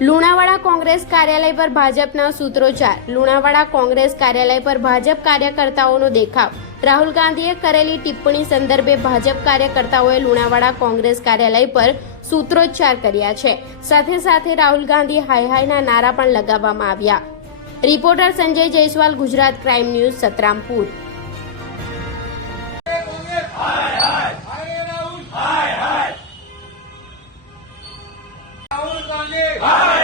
લુણાવાડા કોંગ્રેસ કાર્યાલય પર ભાજપના સૂત્રોચ્ચાર. લુણાવાડા કોંગ્રેસ કાર્યાલય પર ભાજપ કાર્યકર્તાઓનો દેખાવ. રાહુલ ગાંધીએ કરેલી ટિપ્પણી સંદર્ભે ભાજપ કાર્યકર્તાઓએ લુણાવાડા કોંગ્રેસ કાર્યાલય પર સૂત્રોચ્ચાર કર્યા છે. સાથે સાથે રાહુલ ગાંધી હાય હાયના નારા પણ લગાવવામાં આવ્યા. Reporter Sanjay Jaiswal, Gujarat crime news, Satrampur. Hey!